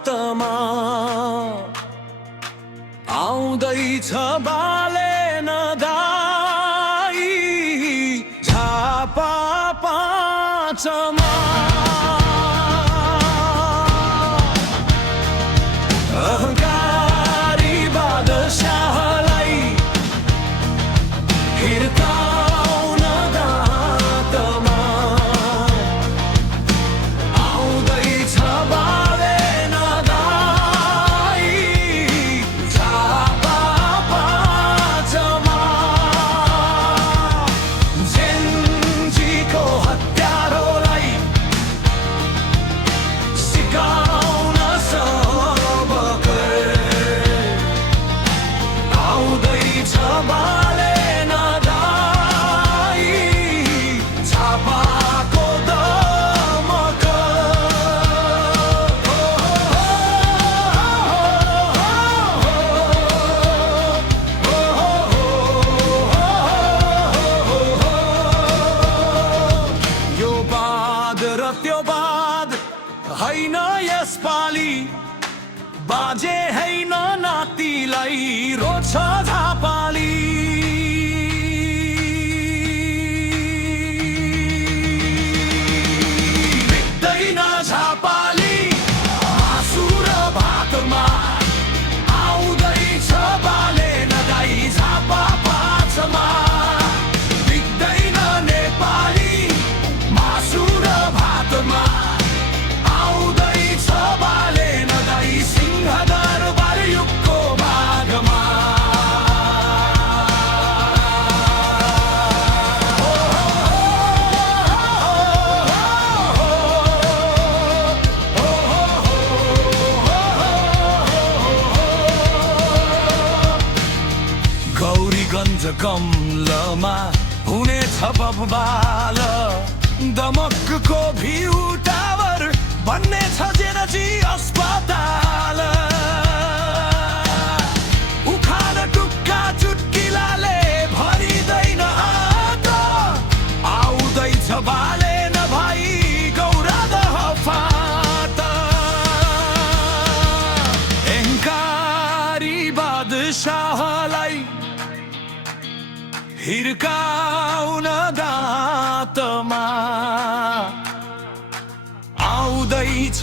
दाँतमा आउँदैछ बालेन दाइ झापा पाँचमा अहङ्कारी बादशाहलाई हिर्काउन दाँतमा आउँदैछ बालेन दाइ झापा पाँचमा जेन्जीको हत्यारोलाई सिकाउन सबक आउँदैछ बालेन दाइ झापाको दमक यो बाद र त्यो बाद होइन यसपालि बाजे होइन नातिलाई रोज्छ झापाली बित्दैन झापाली मासु र भातमा आउँदैछ बालेन दाइ झापा पाँचमा बित्दैन नेपाली मासु र भातमा आउँदैछ बालेन दाइ सिंहदरबार युगको भागमा गौरीगञ्ज कमलमा हुनेछ बबाल दमकको भ्यू टावर भन्ने छ जेनजी अस्पताल उखान टुक्का चुट्किलाले भरिँदैन हात आउँदैछ बालेन भाइ गौरादह फाट अहङ्कारी बादशाहलाई हिर्काउन दाँतमा आउँदैछ